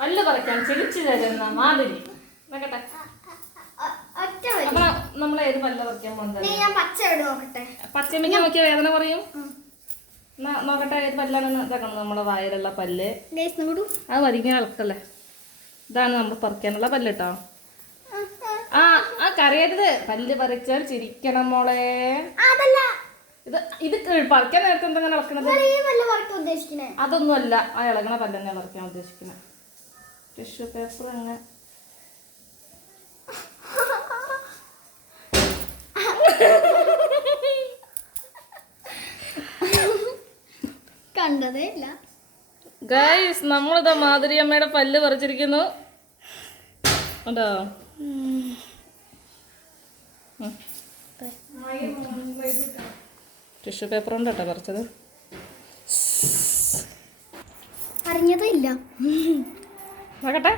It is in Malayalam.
പല്ല് പറിക്കാൻ ചിരിച്ചു തരുന്ന മാതിരി നോക്കട്ടെ. അപ്പൊ നമ്മളേത് പല്ല് പറിക്കാൻ പോകുന്നത്? പച്ചമിക്ക് നോക്കിയ വേദന പറയും. നോക്കട്ടെ ഏത് പല്ലാണെന്ന്. ഇതാക്കണം നമ്മളെ വായിലുള്ള പല്ല്. അത് വരിങ്ങനെ ഇളക്കല്ലേ. ഇതാണ് നമ്മൾ പറിക്കാനുള്ള പല്ല് കേട്ടോ. ആ കരയരുത്. പല്ല് പറിച്ചാൽ ചിരിക്കണം മോളെ. ഇത് പറിക്കാൻ നേരത്തെ എന്തെങ്ങനെ ഇളക്കണത്? അതൊന്നും അല്ല, ആ ഇളകണ പല്ലെന്നെ പറിക്കാൻ ഉദ്ദേശിക്കുന്നത്. ടിഷ്യൂ പേപ്പർ അങ്ങനെ കണ്ടതേ ഇല്ല ഗൈസ്. നമ്മളിതാ മാധുരി അമ്മയുടെ പല്ല് പറിച്ചിരിക്കുന്നു. ഉണ്ടോ? ടിഷ്യൂ പേപ്പർ കൊണ്ട് കേട്ടോ പറിച്ചത്. അറിഞ്ഞതേ ഇല്ല. നോക്കട്ടെ.